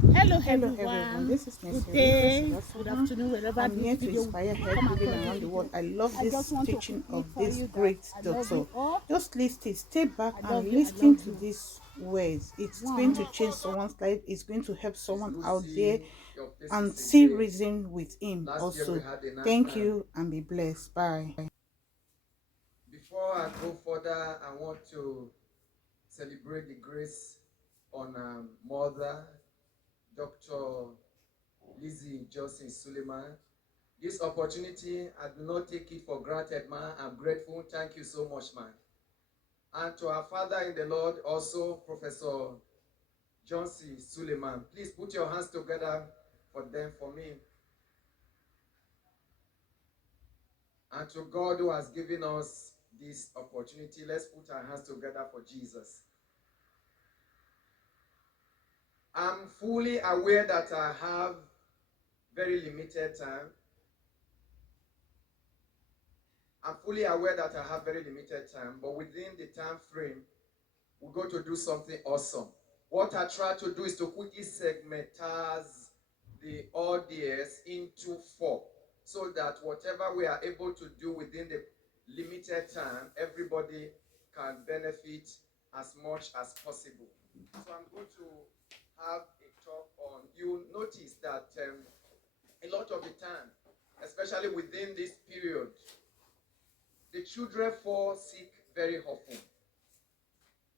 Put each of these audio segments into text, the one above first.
Hello Hello everyone, everyone. this is Good Nesiri. Please day, good welcome. afternoon, wherever I'm this here to video will inspire health come living across this around the world. video. I love I just this want to teaching quickly of tell this you that great I love doctor. you all. Just listen, stay back I and love you. I listen love to you. these words. It's going One. to change someone's life. It's going to help someone out there See your and faces see again. reason with him Last year we also. had a Thank national. you and be blessed. Bye. Before I go further, I want to celebrate the grace on Mother Dr. Lizzie Johnson Suleiman. This opportunity, I do not take it for granted, man. I'm grateful. Thank you so much, man. And to our father in the Lord, also Professor Johnson Suleiman. Please put your hands together for them, for me. And to God who has given us this opportunity, let's put our hands together for Jesus. I'm fully aware that I have very limited time. But within the time frame, we're going to do something awesome. What I try to do is to quickly segmentize the audience into 4, so that whatever we are able to do within the limited time, everybody can benefit as much as possible. So I'm going to have a talk on, you notice that a lot of the time, especially within this period, the children fall sick very often.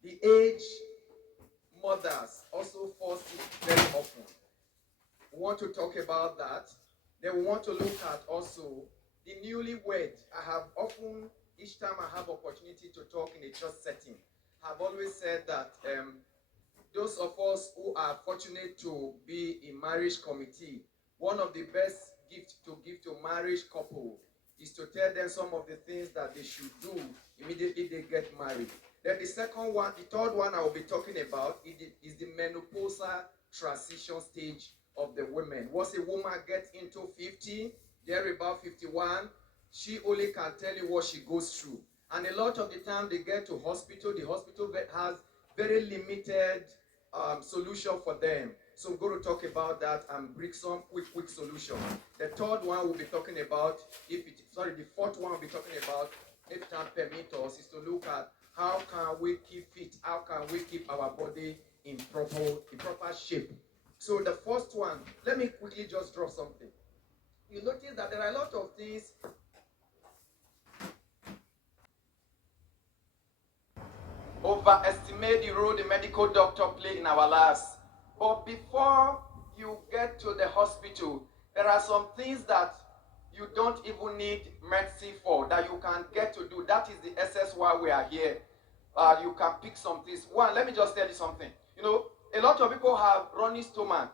The aged mothers also fall sick very often. We want to talk about that. Then we want to look at also the newlywed. I have often, each time I have opportunity to talk in a church setting, I've always said that those of us who are fortunate to be in marriage committee, one of the best gifts to give to marriage couple is to tell them some of the things that they should do immediately they get married. Then the second one, the third one I will be talking about is the menopausal transition stage of the women. Once a woman gets into 50, they're about 51, she only can tell you what she goes through. And a lot of the time they get to hospital, the hospital has very limited solution for them. So we're going to talk about that and bring some quick solution. The third one we'll be talking about, the fourth one we'll be talking about, if time permits us, is to look at how can we keep fit, how can we keep our body in proper shape. So the first one, let me quickly just draw something. You notice that there are a lot of things overestimate the role the medical doctor play in our lives. But before you get to the hospital, there are some things that you don't even need medicine for, that you can get to do. That is the essence why we are here. You can pick some things. One, let me just tell you something. You know, a lot of people have running stomach,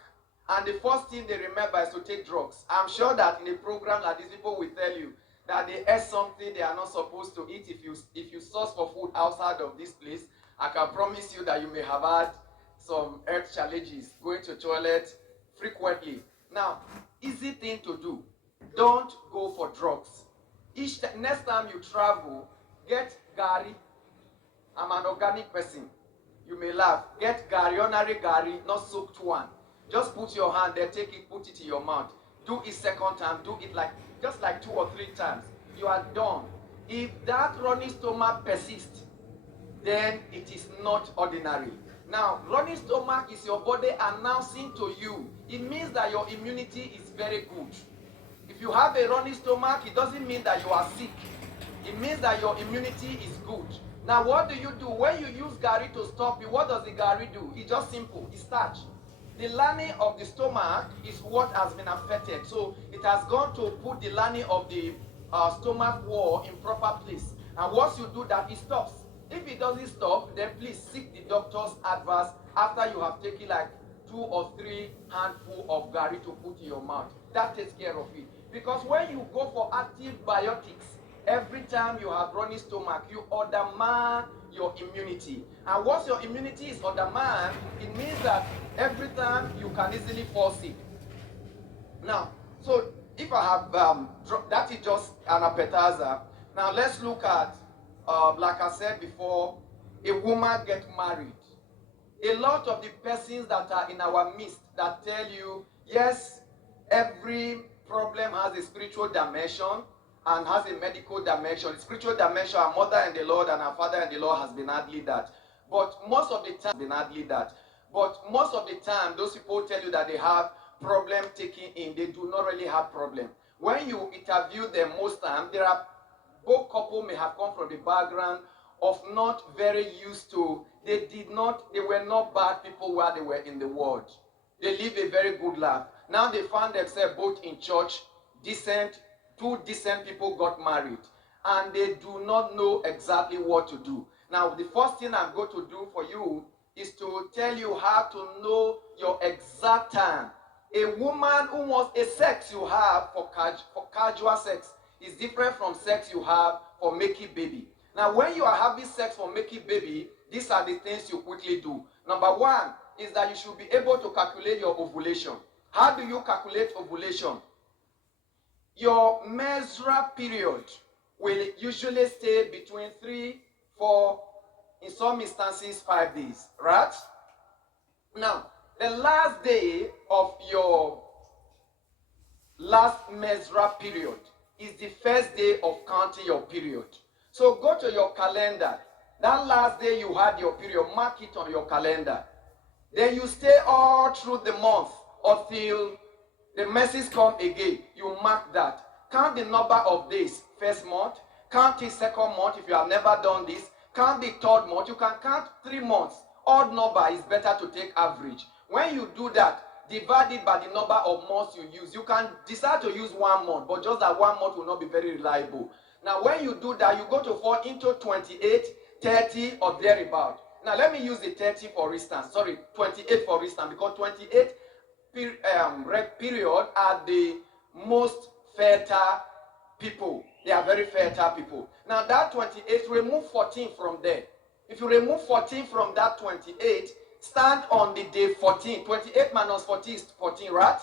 and the first thing they remember is to take drugs. I'm sure that in a program like this, people will tell you that they ate something they are not supposed to eat. If you source for food outside of this place, I can promise you that you may have had some health challenges, going to toilet frequently. Now, easy thing to do. Don't go for drugs. Next time you travel, get Gary. I'm an organic person. You may laugh. Get Gary, ordinary Gary, not soaked one. Just put your hand there, take it, put it in your mouth. Do it second time, do it just like 2 or 3 times. You are done. If that running stomach persists, then it is not ordinary. Now, running stomach is your body announcing to you. It means that your immunity is very good. If you have a running stomach, it doesn't mean that you are sick. It means that your immunity is good. Now, what do? When you use Gary to stop you, what does the Gary do? It's just simple. It's starch. The lining of the stomach is what has been affected. So it has gone to put the lining of the stomach wall in proper place. And once you do that, it stops. If it doesn't stop, then please seek the doctor's advice after you have taken like 2 or 3 handful of Gary to put in your mouth. That takes care of it. Because when you go for antibiotics, every time you have running stomach, you undermine your immunity. And once your immunity is undermined, it means that every time you can easily fall sick. Now, so if I have, that is just an appetizer. Now let's look at, like I said before, a woman get married. A lot of the persons that are in our midst that tell you, yes, every problem has a spiritual dimension and has a medical dimension. The spiritual dimension, our mother and the Lord and our father and the Lord has been hardly that. But most of the time, those people tell you that they have problem taking in. They do not really have problem. When you interview them, most time there are both couple may have come from the background of not very used to. They were not bad people while they were in the world. They live a very good life. Now they found themselves both in church, two decent people got married, and they do not know exactly what to do. Now, the first thing I'm going to do for you is to tell you how to know your exact time. A woman who wants a sex you have for casual sex is different from sex you have for making baby. Now, when you are having sex for making baby, these are the things you quickly do. Number one is that you should be able to calculate your ovulation. How do you calculate ovulation? Your menstrual period will usually stay between 3, 4, in some instances 5 days, right? Now, the last day of your last menstrual period is the first day of counting your period. So go to your calendar. That last day you had your period, mark it on your calendar. Then you stay all through the month until the menses come again. You mark that. Count the number of days first month. Count the second month if you have never done this. Count the third month. You can count 3 months. Odd number is better to take average. When you do that, divide it by the number of months you use. You can decide to use 1 month, but just that 1 month will not be very reliable. Now, when you do that, you go to fall into 28, 30, or thereabout. Now, let me use the 30 for instance. Sorry, 28 for instance, because 28 period are the most fertile people. They are very fertile people. Now, that 28, remove 14 from there. If you remove 14 from that 28, stand on the day 14. 28 minus 14 is 14, right?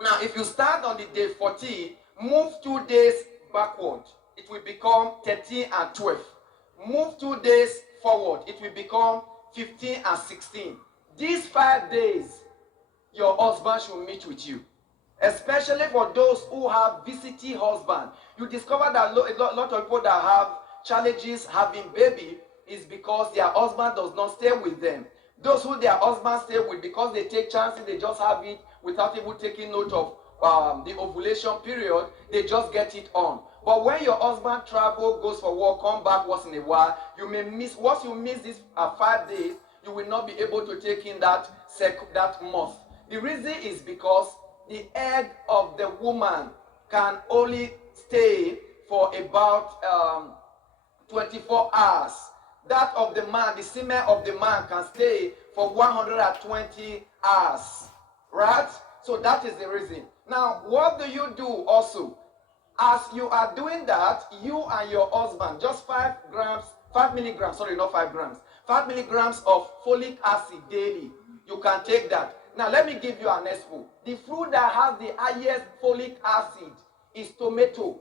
Now, if you stand on the day 14, move 2 days backward. It will become 13 and 12. Move 2 days forward. It will become 15 and 16. These 5 days, your husband should meet with you. Especially for those who have visiting husband. You discover that a lot of people that have challenges having baby is because their husband does not stay with them. Those who their husband stay with, because they take chances, they just have it without even taking note of the ovulation period, they just get it on. But when your husband travel, goes for work, come back once in a while, you may miss, once you miss these 5 days, you will not be able to take in that month. The reason is because the egg of the woman can only stay for about 24 hours. That of the man, the semen of the man can stay for 120 hours. Right? So that is the reason. Now, what do you do also? As you are doing that, you and your husband, just 5 milligrams, sorry, not 5 grams, 5 milligrams of folic acid daily. You can take that. Now, let me give you an example. The fruit that has the highest folic acid is tomato.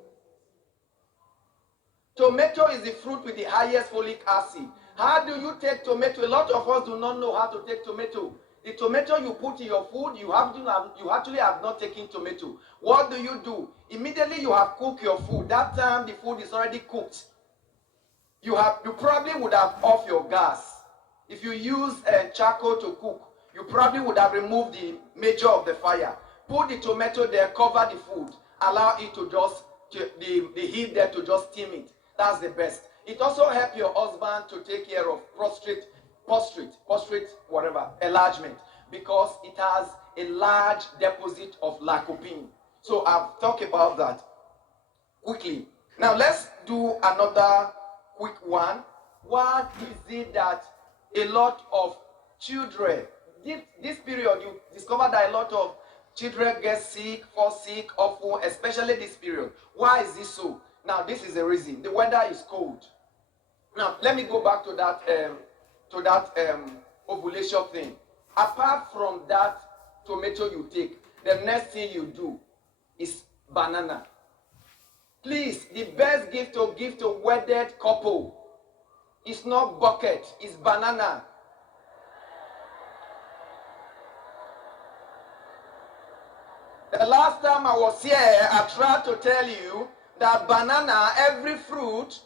Tomato is the fruit with the highest folic acid. How do you take tomato? A lot of us do not know how to take tomato. The tomato you put in your food, you actually have not taken tomato. What do? Immediately you have cooked your food. That time the food is already cooked. You probably would have off your gas. If you use charcoal to cook, you probably would have removed the major of the fire. Put the tomato there, cover the food, allow it to just, the heat there to just steam it. That's the best. It also helps your husband to take care of prostate, whatever, enlargement, because it has a large deposit of lycopene. So I've talked about that quickly. Now let's do another quick one. What is it that a lot of children, this period, you discover that a lot of children get sick, fall sick often, especially this period. Why is this so? Now, this is the reason. The weather is cold. Now, let me go back to that ovulation thing. Apart from that tomato you take, the next thing you do is banana. Please, the best gift to give to wedded couple is not bucket, it's banana. last time I was here, I tried to tell you that banana, every fruit,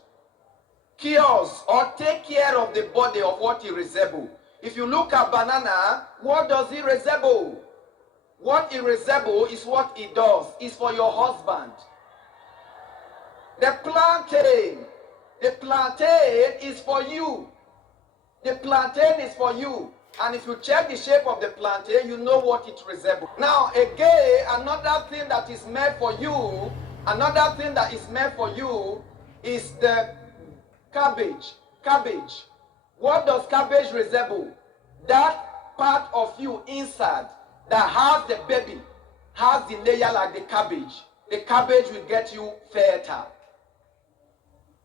cures or take care of the body of what it resembles. If you look at banana, what does it resemble? What it resembles is what it does. It's for your husband. The plantain is for you. The plantain is for you. And if you check the shape of the plantain, you know what it resembles. Now, again, another thing that is meant for you is the cabbage. Cabbage. What does cabbage resemble? That part of you inside that has the baby, has the layer like the cabbage. The cabbage will get you fertile.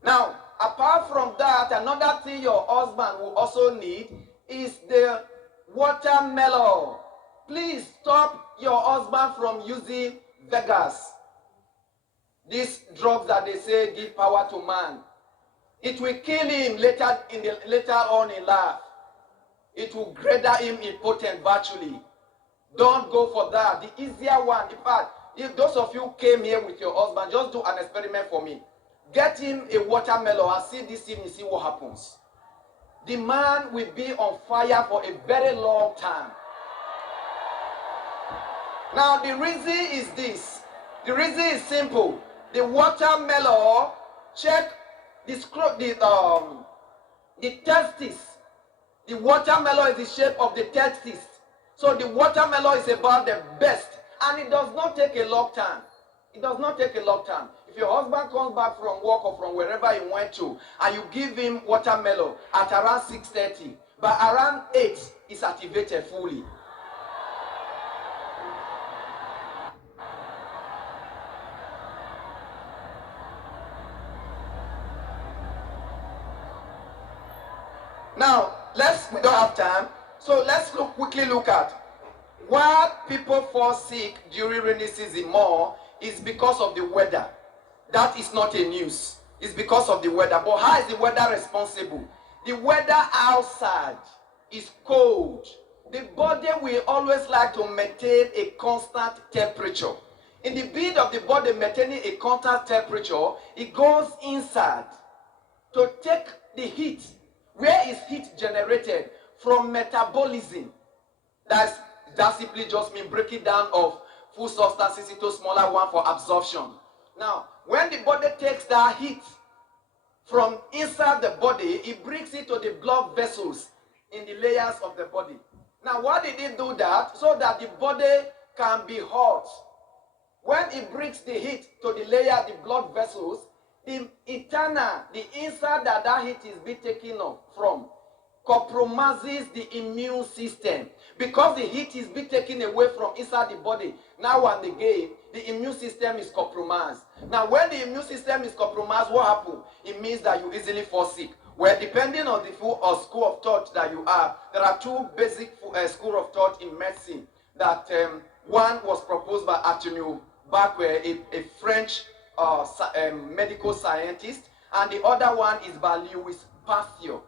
Now, apart from that, another thing your husband will also need is the watermelon. Please stop your husband from using Vegas. These drugs that they say give power to man. It will kill him later on in life. It will render him impotent virtually. Don't go for that. The easier one, in fact, if those of you came here with your husband, just do an experiment for me. Get him a watermelon and see this evening, see what happens. The man will be on fire for a very long time. Now, the reason is this. The reason is simple. The watermelon, check the testis. The watermelon is the shape of the testis. So the watermelon is about the best. And it does not take a long time. It does not take a long time. If your husband comes back from work or from wherever he went to, and you give him watermelon at around 6:30, by around 8, it's activated fully. Now, we don't have time, so let's quickly look at why people fall sick during rainy season more is because of the weather. That is not a news. It's because of the weather. But how is the weather responsible? The weather outside is cold. The body will always like to maintain a constant temperature. In the bid of the body maintaining a constant temperature, it goes inside to take the heat. Where is heat generated? From metabolism. That simply just means breaking down of food substances into smaller one for absorption. Now, when the body takes that heat from inside the body, it brings it to the blood vessels in the layers of the body. Now, why did it do that? So that the body can be hot. When it brings the heat to the layer, the blood vessels, the inside that heat is being taken from, compromises the immune system. Because the heat is being taken away from inside the body, now and again, the immune system is compromised. Now, when the immune system is compromised, what happens? It means that you easily fall sick. Well, depending on the school of thought that you have, there are two basic school of thought in medicine. That one was proposed by Antonio Becquer, a French medical scientist, and the other one is by Louis Pasteur.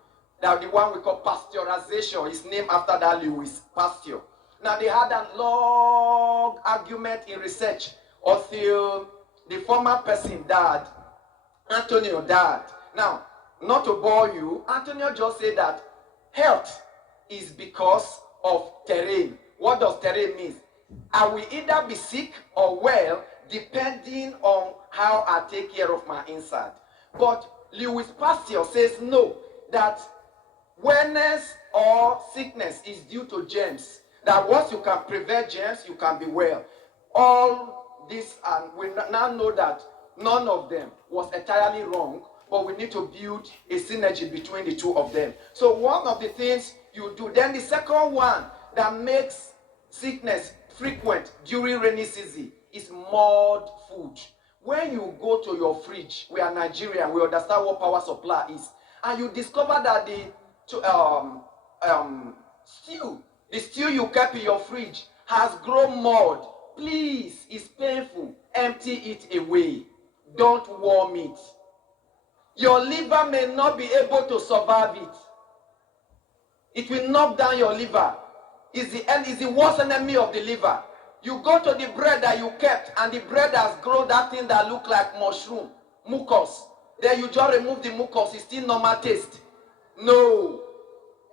Now, the one we call pasteurization is named after that Louis Pasteur. Now, they had a long argument in research until the former person died. Antonio died. Now, not to bore you, Antonio just said that health is because of terrain. What does terrain mean? I will either be sick or well depending on how I take care of my inside. But Louis Pasteur says no, that wellness or sickness is due to germs. That once you can prevent germs, you can be well. All this, and we now know that none of them was entirely wrong, but we need to build a synergy between the two of them. So one of the things you do. Then the second one that makes sickness frequent during rainy season is mud food. When you go to your fridge, we are Nigerian, we understand what power supply is, and you discover that the stew you kept in your fridge has grown mud, please, it's painful, empty it away. Don't warm it. Your liver may not be able to survive it. It will knock down your liver. It's the worst enemy of the liver. You go to the bread that you kept, and the bread has grown that thing that look like mushroom, mucus. Then you just remove the mucus, it's still normal taste. No.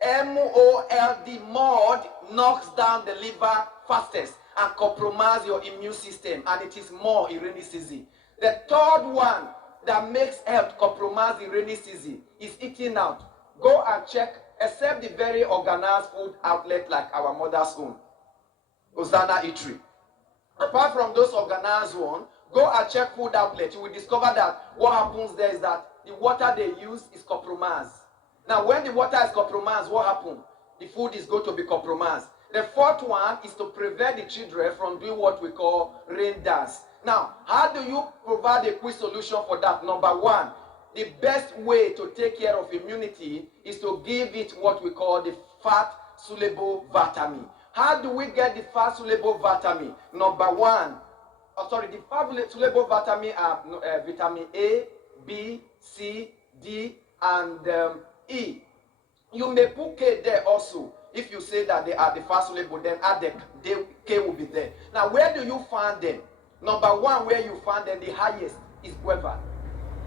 MOLD, mold, knocks down the liver fastest and compromises your immune system, and it is more in rainy season. The third one that makes health compromise in rainy season is eating out. Go and check, except the very organized food outlet like our mother's own, Hosanna Eatery. Apart from those organized ones, go and check food outlets. You will discover that what happens there is that the water they use is compromised. Now, when the water is compromised, what happens? The food is going to be compromised. The fourth one is to prevent the children from doing what we call rain dance. Now, how do you provide a quick solution for that? Number one, the best way to take care of immunity is to give it what we call the fat soluble vitamin. How do we get the fat soluble vitamin? Number one, the fat soluble vitamin are vitamin A, B, C, D, and E. You may put K there also. If you say that they are the fat soluble, then add the K will be there. Now, where do you find them? Number one, where you find them the highest is guava.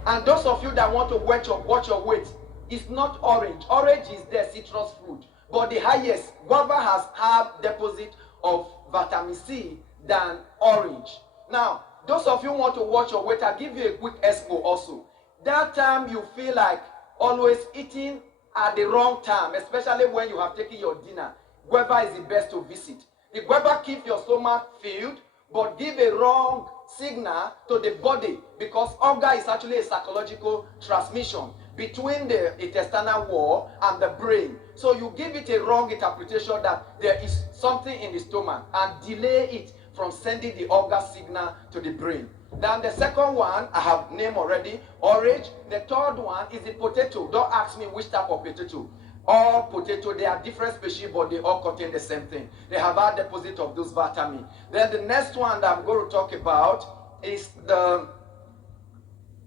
And those of you that want to watch your weight, it's not orange. Orange is there, citrus fruit. But the highest, guava has higher deposit of vitamin C than orange. Now, those of you who want to watch your weight, I'll give you a quick expo also. That time you feel like always eating at the wrong time, especially when you have taken your dinner, guava is the best to visit. The guava keeps your stomach filled, but give a wrong signal to the body, because hunger is actually a psychological transmission between the intestinal wall and the brain. So you give it a wrong interpretation that there is something in the stomach and delay it from sending the hunger signal to the brain. Then the second one, I have named already, orange. The third one is the potato. Don't ask me which type of potato. All potato, they are different species, but they all contain the same thing. They have a deposit of those vitamins. Then the next one that I'm going to talk about is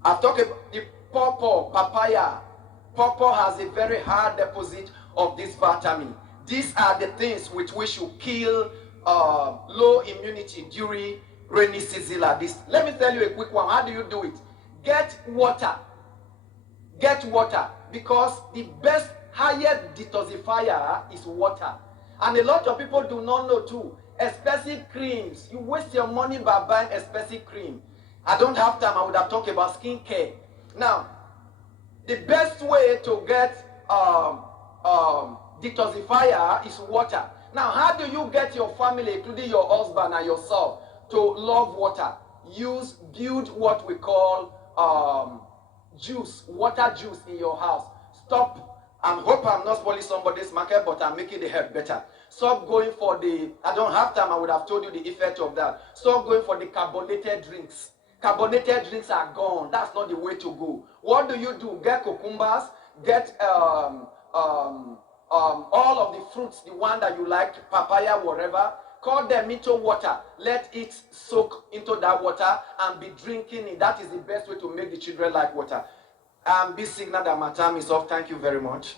I've talked about the pawpaw, papaya. Pawpaw has a very high deposit of this vitamin. These are the things with which you kill low immunity during rainy season like this. Let me tell you a quick one. How do you do it? Get water. Get water, because the best highest detoxifier is water. And a lot of people do not know too. Expensive creams. You waste your money by buying expensive cream. I don't have time. I would have talked about skincare. Now, the best way to get detoxifier is water. Now, how do you get your family, including your husband and yourself, to love water? Build what we call juice, water juice in your house. Stop. I hope I'm not spoiling somebody's market, but I'm making the health better. Stop going for I don't have time, I would have told you the effect of that. Stop going for the carbonated drinks. Carbonated drinks are gone. That's not the way to go. What do? Get cucumbers, get all of the fruits, the one that you like, papaya, whatever. Cut them into water. Let it soak into that water and be drinking it. That is the best way to make the children like water. Be signal that my time is off. Thank you very much.